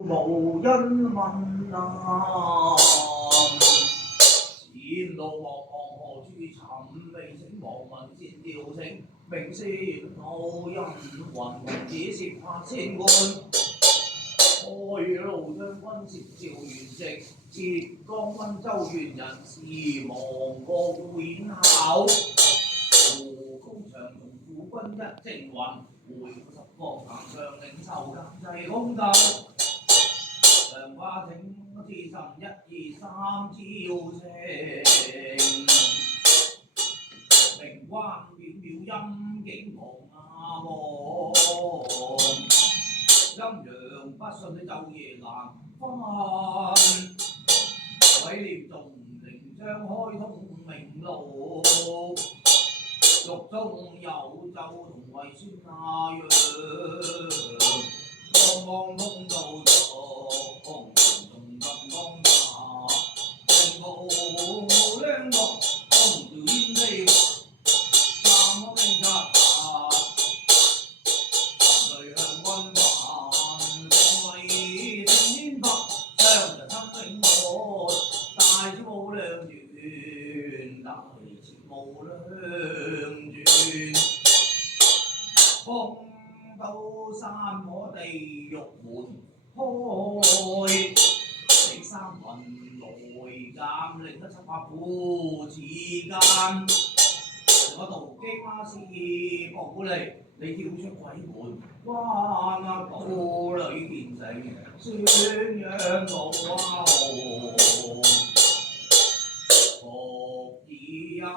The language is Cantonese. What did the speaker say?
無因問啊！前路茫茫何處尋？未請望聞先調整，明先後因雲只涉拍千貫。開路將軍攝趙元直，浙江溫州縣人，時亡國故演孝。胡公長同父君一正雲，回復十國壇上領袖監制公鬥。長花挺之神一二三朝廷，明關渺渺陰景茫茫。陰陽不順你晝夜難分，鬼念重靈將開通明路。獄中有奏同為孫那樣，剛剛通道獨，紅紅咁光華，平步靚樂，風調煙飛華，三個兵察對向軍環，正為正天白，雙人生永活，大智無量傳，大智無量傳。風刀山火地獄門開，四三雲來鑑，令得七百苦此間。我道基馬斯博古利，你跳出鬼門關啊！堡裏建成宣揚道啊！學義啊！